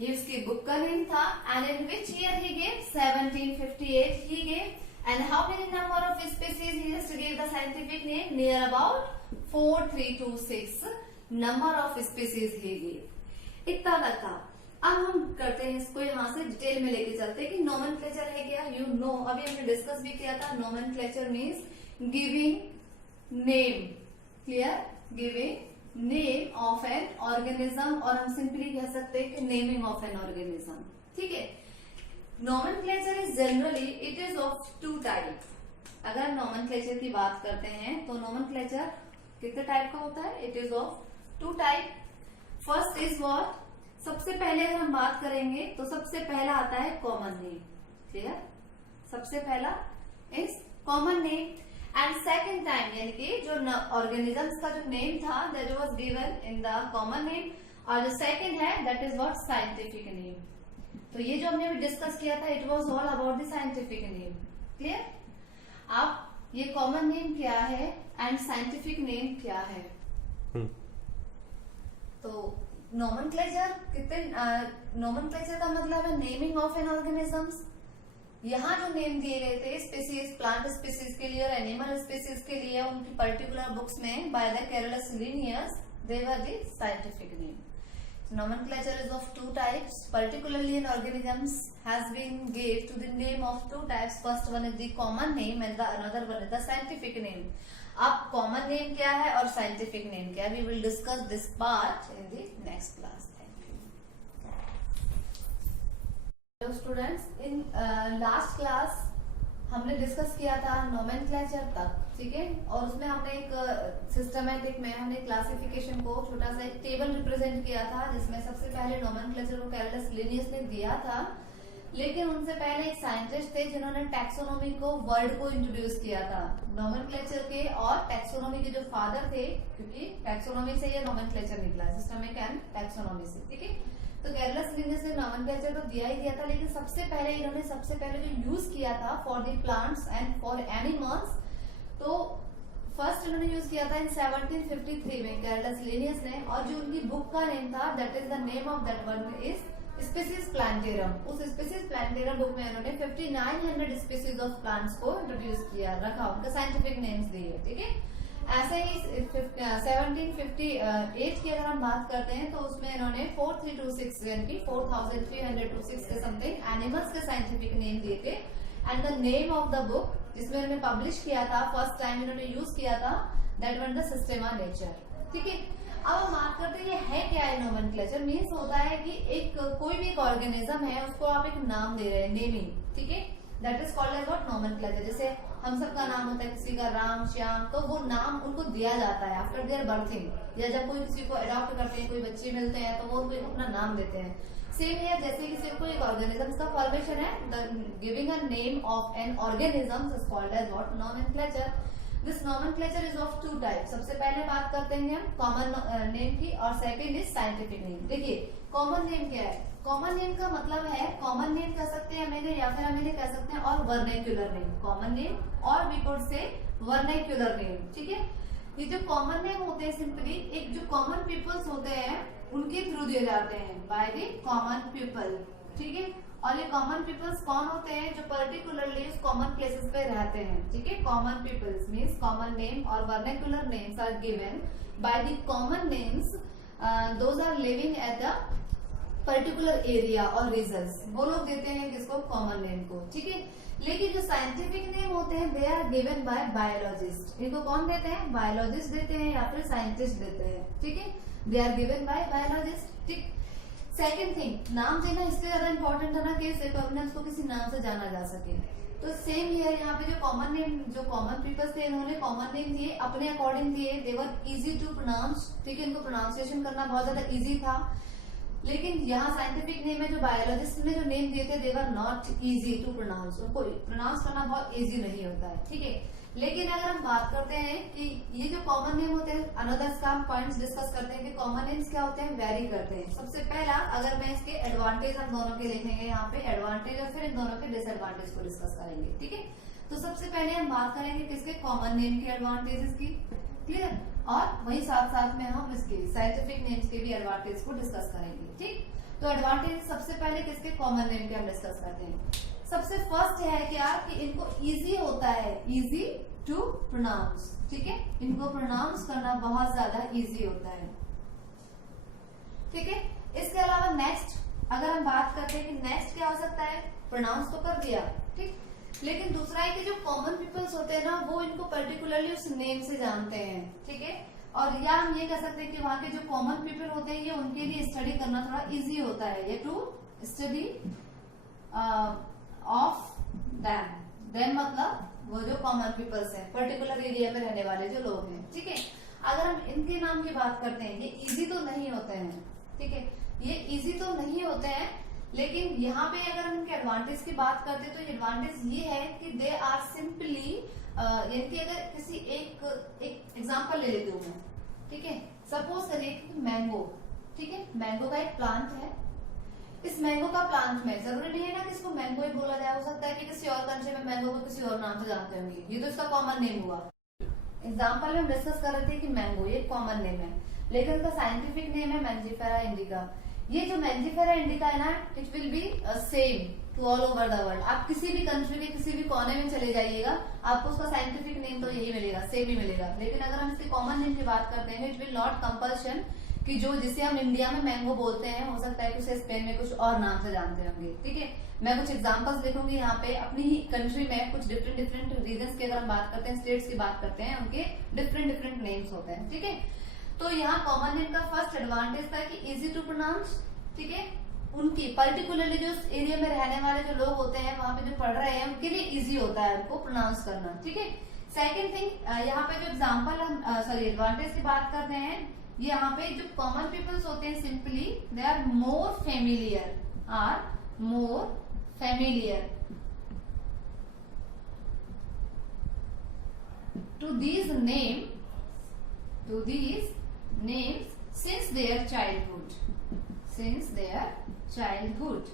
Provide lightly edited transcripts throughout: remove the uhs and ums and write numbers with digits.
ये उसकी बुक का नेम था and in which year he gave 1758 he gave and how many number of species he just give the scientific name near about 4326 number of species he gave. इतना तक था। अब हम करते हैं इसको यहाँ से डिटेल में लेके चलते हैं कि नोमेनक्लेचर है क्या। यू नो अभी हमने डिस्कस भी किया था। Nomenclature means giving name, clear, giving name of an organism, और हम सिंपली कह सकते हैं कि नेमिंग ऑफ एन ऑर्गेनिज्म। ठीक है। Nomenclature is generally it is of two type. अगर नोमेनक्लेचर की बात करते हैं तो नोमेनक्लेचर कितने टाइप का होता है? It is of two type. First is what, सबसे पहले अगर हम बात करेंगे तो सबसे पहला आता है कॉमन नेम, क्लियर। सबसे पहला is common name and second time यानी कि जो ऑर्गेनिजम्स का जो नेम था that was given in the common name, और जो सेकेंड है that is what scientific name. तो ये जो हमने अभी डिस्कस किया था it was all about the scientific name, clear. अब ये कॉमन नेम क्या है एंड साइंटिफिक नेम क्या है। तो नोमेनक्लेचर नोमेनक्लेचर का मतलब है नेमिंग ऑफ एन ऑर्गेनिजम्स। यहाँ जो नेम दिए गए थे स्पीसीज, प्लांट स्पीसीज के लिए और एनिमल स्पीसीज के लिए उनकी पर्टिकुलर बुक्स में by the Carolus Linnaeus they were the scientific name. Nomenclature is of two types, particularly in organisms has been gave to the name of two types. First one is the common name and the another one is the scientific name. अब common name क्या है और scientific name क्या है? We will discuss this part in the next class. Thank you. Hello students, in last class हमने discuss किया था nomenclature तक, ठीक है। और उसमें हमने एक सिस्टमैटिक में हमने क्लासिफिकेशन को छोटा सा एक टेबल रिप्रेजेंट किया था जिसमें सबसे पहले नोमेनक्लेचर को केरलस लिनियस ने दिया था, लेकिन उनसे पहले एक साइंटिस्ट थे जिन्होंने टैक्सोनॉमी को वर्ड को इंट्रोड्यूस किया था। नोमेनक्लेचर के और टैक्सोनॉमी के जो फादर थे, क्योंकि टैक्सोनॉमी से ये नोमेनक्लेचर निकला, सिस्टमिक एंड टैक्सोनॉमी से, ठीक है। तो केरलस लिनियस ने नोमेनक्लेचर तो दिया ही दिया था, लेकिन सबसे पहले जो यूज किया था for the plants and for animals, तो फर्स्ट इन्होंने यूज किया था इन 1753 में केरलस लिनियस ने, और जो उनकी बुक का नेम था that is the name of that one is species plantarum. उस स्पीसीज प्लांटेरम बुक में उन्होंने 5900 स्पीसीज ऑफ प्लांट्स को इंट्रोड्यूस किया, रखा, उनका साइंटिफिक नेम्स दिए, ठीक है। ऐसे ही 1758 की अगर हम बात करते हैं तो उसमें इन्होंने 4326 यानी कि 4326 के समथिंग एनिमल्स के साइंटिफिक नेम दिए थे and the name of the book जिसमें इन्होंने पब्लिश किया था, फर्स्ट टाइम इन्होंने यूज किया था, दैट वन द सिस्टेमा नेचर, ठीक है। अब हम बात करते हैं ये है क्या है। नोमेनक्लेचर मीन्स होता है कि एक कोई भी एक ऑर्गेनिज्म है उसको आप एक नाम दे रहे हैं, नेमिंग, ठीक है, that is called as what nomenclature. जैसे हम सबका नाम होता है, किसी का राम, श्याम, तो वो नाम उनको दिया जाता है आफ्टर देयर बर्थिंग, या जब कोई किसी को अडॉप्ट करते हैं, कोई बच्चे मिलते हैं तो वो उनको अपना नाम देते हैं। सेम है जैसे किसी को एक ऑर्गेनिज्म का फॉर्मेशन है, the giving a name of an organism is called as what nomenclature. This nomenclature is of two type. सबसे पहले बात करते हैं हम कॉमन नेम की और सेकंड इज साइंटिफिक नेम। देखिए कॉमन नेम क्या है। कॉमन नेम का मतलब है, कॉमन नेम कह सकते हैं हमें, या फिर हम इन्हें कह सकते हैं और वर्नेक्युलर नेम। कॉमन नेम और वी कुड से वर्नेक्युलर नेम, ठीक है। ये जो कॉमन नेम होते हैं सिंपली एक जो कॉमन पीपल्स होते हैं उनके थ्रू दिए जाते हैं, बाय द कॉमन पीपल, ठीक है। और ये कॉमन पीपल्स कौन होते हैं? जो पर्टिकुलरली उस कॉमन प्लेसेस पे रहते हैं, ठीक है। Common peoples means common name और vernacular names are given by the common names, those are living at the particular area और रीजन्स, वो लोग देते हैं किसको? कॉमन नेम को, ठीक है। लेकिन जो साइंटिफिक नेम होते हैं they are given by biologist. इनको कौन देते हैं? बायोलॉजिस्ट देते हैं या फिर साइंटिस्ट देते हैं, ठीक है। They are given by biologist, ठीक। सेकेंड थिंग, नाम देना इससे ज्यादा इंपॉर्टेंट है ना कि उसको किसी नाम से जाना जा सके। तो सेम हियर यहाँ पे जो कॉमन नेम, जो कॉमन पीपल्स थे इन्होंने कॉमन नेम दिए, अपने अकॉर्डिंग दिए, दे वर इजी टू प्रोनाउंस, ठीक है। इनको प्रोनाउंसिएशन करना बहुत ज्यादा इजी था। लेकिन यहाँ साइंटिफिक नेम में जो बायोलॉजिस्ट ने जो नेम दिए थे they were not easy to pronounce, उनको प्रोनाउंस करना बहुत इजी नहीं होता है, ठीक है। लेकिन अगर हम बात करते हैं कि ये जो कॉमन नेम होते हैं, अनदर का हम पॉइंट्स डिस्कस करते हैं कि कॉमन नेम्स क्या होते हैं, वेरी करते हैं। सबसे पहला अगर मैं इसके एडवांटेज हम दोनों के लिखेंगे यहाँ पे एडवांटेज, और फिर इन दोनों के डिसएडवांटेज को डिस्कस करेंगे, ठीक है। तो सबसे पहले हम बात करेंगे किसके? कॉमन नेम के एडवांटेजेस की, क्लियर। और वही साथ साथ में हम इसके साइंटिफिक नेम्स के भी एडवांटेज को डिस्कस करेंगे, ठीक। तो एडवांटेज सबसे पहले किसके, कॉमन नेम के हम डिस्कस करते हैं। सबसे फर्स्ट है क्या कि इनको इजी होता है, इजी टू प्रोनाउंस, ठीक है, इनको प्रोनाउंस करना बहुत ज्यादा इजी होता है, ठीक है। इसके अलावा नेक्स्ट अगर हम बात करते हैं कि नेक्स्ट क्या हो सकता है, प्रोनाउंस तो कर दिया, ठीक, लेकिन दूसरा है कि जो कॉमन पीपल्स होते हैं ना वो इनको पर्टिकुलरली उस नेम से जानते हैं, ठीक है। और या हम ये कह सकते हैं कि वहां के जो कॉमन पीपल होते हैं ये उनके लिए स्टडी करना थोड़ा इजी होता है, ये टू स्टडी ऑफ देम मतलब वो जो कॉमन पीपल्स हैं, पर्टिकुलर एरिया में रहने वाले जो लोग हैं, ठीक है। अगर हम इनके नाम की बात करते हैं, ये इजी तो नहीं होते हैं, ठीक है, ये इजी तो नहीं होते हैं, लेकिन यहाँ पे अगर हम इनके एडवांटेज की बात करते हैं तो एडवांटेज ये है कि दे आर सिंपली, यानी अगर किसी एक एग्जांपल ले लेती हूँ मैं, ठीक है, सपोज करिए कि मैंगो, ठीक है, मैंगो का एक प्लांट है। इस मैंगो का प्लांट में जरूरी नहीं है ना कि इसको मैंगो ही बोला जाए, हो सकता है कि किसी और कंट्री में मैंगो को किसी और नाम से जानते होंगे, ये तो इसका कॉमन नेम हुआ। एग्जाम्पल में हम डिस्कस कर रहे थे कि मैंगो ये कॉमन नेम है, लेकिन उसका साइंटिफिक नेम है मैंजीफेरा इंडिका। ये जो मैंजीफेरा इंडिका है ना, it will be same to all over the world. आप किसी भी कंट्री के किसी भी कोने में चले जाइएगा, आपको उसका साइंटिफिक नेम तो यही मिलेगा, सेम ही मिलेगा। लेकिन अगर हम इसके कॉमन नेम की बात करते हैं, इट विल नॉट कंपल्शन कि जो जिसे हम इंडिया में मैंगो बोलते हैं, हो सकता है कि उसे स्पेन में कुछ और नाम से जानते होंगे, ठीक है। मैं कुछ एग्जांपल्स लिखूंगी यहाँ पे, अपनी ही कंट्री में कुछ डिफरेंट डिफरेंट रीजन्स की अगर हम बात करते हैं, स्टेट्स की बात करते हैं, उनके डिफरेंट डिफरेंट नेम्स होते हैं, ठीक है। तो यहाँ कॉमन नेम का फर्स्ट एडवांटेज था कि इजी टू प्रोनाउंस, ठीक है, उनकी पर्टिकुलरली जो एरिया में रहने वाले जो लोग होते हैं, वहां पे जो पढ़ रहे हैं, उनके लिए इजी होता है उनको प्रोनाउंस करना, ठीक है। सेकेंड थिंग, यहाँ पे जो एग्जाम्पल हम एडवांटेज की बात करते हैं, ये यहाँ पे जो कॉमन पीपल्स होते हैं, simply they are more familiar to these names since their childhood.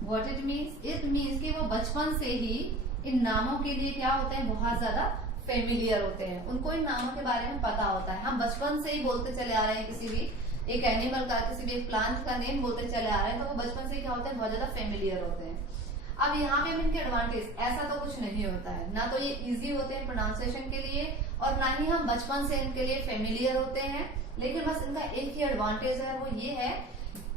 What it means? It means कि वो बचपन से ही इन नामों के लिए क्या होते हैं, बहुत ज्यादा फेमिलियर होते हैं, उनको इन नामों के बारे में पता होता है। हम बचपन से ही बोलते चले आ रहे हैं, किसी भी एक एनिमल का, किसी भी एक प्लांट का नेम बोलते चले आ रहे हैं, तो वो बचपन से क्या होते हैं, बहुत ज्यादा फेमिलियर होते हैं। अब यहाँ पे इनके एडवांटेज, ऐसा तो कुछ नहीं होता है, ना तो ये इजी होते हैं प्रोनाउंसिएशन के लिए, और ना ही हम बचपन से इनके लिए फेमिलियर होते हैं। लेकिन बस इनका एक ही एडवांटेज है, वो ये है,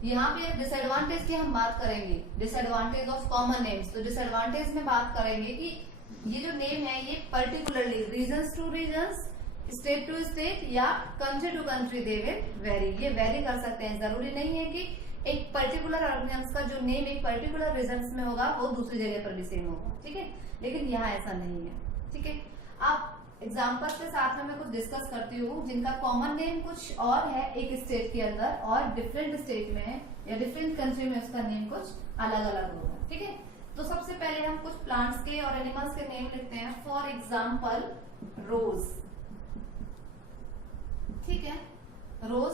यहाँ पे डिसएडवांटेज की हम बात करेंगे, डिसएडवांटेज ऑफ कॉमन नेम्स। तो डिसएडवांटेज में बात करेंगे कि ये जो नेम है ये particularly regions to regions, state to state या country to country they will vary, ये वेरी कर सकते हैं। जरूरी नहीं है कि एक पर्टिकुलर ऑर्गेनिज्म का जो नेम एक पर्टिकुलर रीजन्स में होगा वो दूसरी जगह पर भी सेम होगा, ठीक है, लेकिन यहाँ ऐसा नहीं है, ठीक है। आप एग्जाम्पल्स के साथ में मैं कुछ डिस्कस करती हूँ जिनका कॉमन नेम कुछ और है एक स्टेट के अंदर, और डिफरेंट स्टेट में या डिफरेंट कंट्री में उसका नेम कुछ अलग अलग होगा, ठीक है। तो सबसे पहले हम कुछ प्लांट्स के और एनिमल्स के नेम लिखते हैं। फॉर एग्जाम्पल रोज, ठीक है, रोज।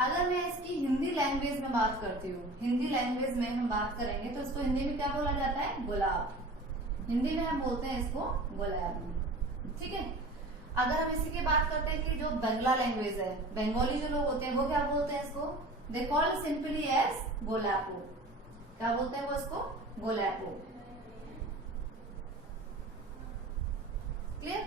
अगर मैं इसकी हिंदी लैंग्वेज में बात करती हूँ, हिंदी लैंग्वेज में हम बात करेंगे तो इसको हिंदी में क्या बोला जाता है, गुलाब। हिंदी में हम बोलते हैं इसको गुलाब, ठीक है। अगर हम इसी की बात करते हैं कि जो बंगला लैंग्वेज है, बंगाली जो लोग होते हैं, वो क्या बोलते हैं इसको, दे कॉल सिंपली एज गोलापो। क्या बोलते हैं वो इसको, गोलापो, क्लियर।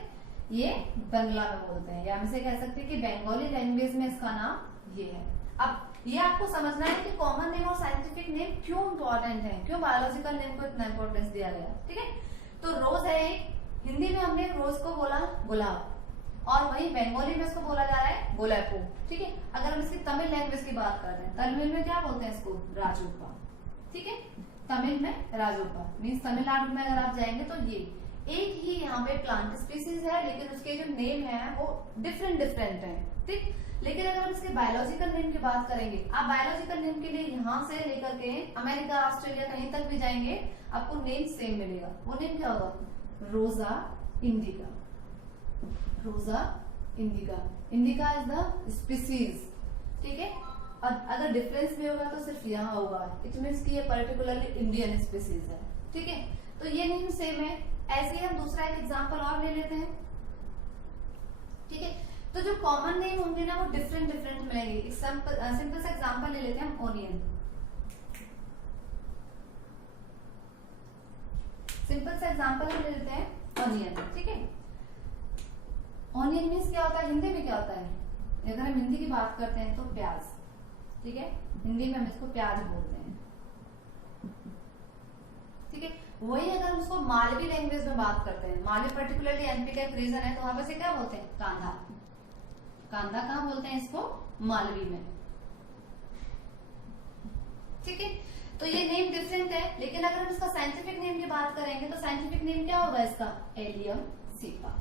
ये बंगला में बोलते हैं, या हम इसे कह सकते हैं कि बंगाली लैंग्वेज में इसका नाम ये है। अब ये आपको समझना है कि कॉमन नेम और साइंटिफिक नेम क्यों इंपॉर्टेंट है, क्यों बायोलॉजिकल नेम को इतना इंपॉर्टेंस दिया गया, ठीक है। तो रोज है, हिंदी में हमने रोज को बोला गुलाब, और वही बंगाली में इसको बोला जा रहा है गोलापो, ठीक है। अगर हम इसकी तमिल लैंग्वेज की बात कर रहे हैं, तमिल में क्या बोलते हैं इसको, राजूपा, ठीक है। तमिल में राजूपा मीन्स तमिलनाडु में अगर आप जाएंगे तो ये एक ही यहाँ पे प्लांट स्पीसीज है, लेकिन उसके जो नेम है वो डिफरेंट डिफरेंट है, ठीक। लेकिन अगर हम इसके बायोलॉजिकल नेम की बात करेंगे, आप बायोलॉजिकल नेम के लिए यहाँ से लेकर के अमेरिका, ऑस्ट्रेलिया कहीं तक भी जाएंगे, आपको नेम सेम मिलेगा। वो नेम क्या होगा, Rosa indica, Rosa indica. Indica is the species, ठीक है। और अगर डिफरेंस भी होगा तो सिर्फ यहाँ होगा, इट मीन्स कि ये पर्टिकुलरली इंडियन स्पीसीज है, ठीक है। तो ये नेम सेम है। ऐसे ही हम दूसरा एक एग्जांपल और ले लेते हैं, ठीक है। तो जो कॉमन नेम होंगे ना वो डिफरेंट डिफरेंट मिलेंगे। सिंपल सा एग्जांपल ले लेते हैं हम, ओनियन। सिंपल सा एग्जांपल हम ले लेते हैं ऑनियन, ठीक है। ऑनियन मीन्स क्या होता है, हिंदी में क्या होता है, अगर हम हिंदी की बात करते हैं तो प्याज, ठीक है, हिंदी में हम इसको प्याज बोलते हैं, ठीक है। वही अगर हम उसको मालवी लैंग्वेज में बात करते हैं, मालवी पर्टिकुलरली एमपी का एक रीजन है, तो वहां पर से क्या बोलते हैं, कांदा। कांदा कहाँ बोलते हैं इसको, मालवी में, ठीक है। तो ये नेम डिफरेंट है, लेकिन अगर हम इसका साइंटिफिक नेम की बात करेंगे तो साइंटिफिक नेम क्या होगा इसका, एलियम सीपा।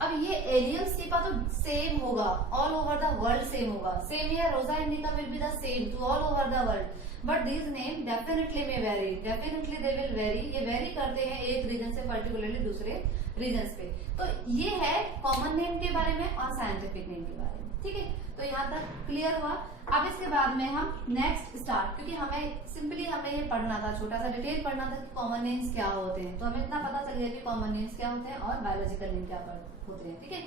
अब ये एलियम सीपा तो सेम होगा, all over the world same होगा, same here Rosa indica will be the same to all over the world, but this name definitely may vary, definitely they will vary, ये vary करते हैं एक reason से particularly दूसरे reason पे। तो ये है कॉमन नेम के बारे में और साइंटिफिक नेम के बारे में, ठीक है। तो यहाँ तक क्लियर हुआ। अब इसके बाद में हम नेक्स्ट स्टार्ट, क्योंकि हमें सिंपली हमें ये पढ़ना था, छोटा सा डिटेल पढ़ना था कि कॉमन नेम्स क्या होते हैं, तो हमें इतना पता चल गया कि कॉमन नेम्स क्या होते हैं और बायोलॉजिकल नेम क्या होते हैं, ठीक है।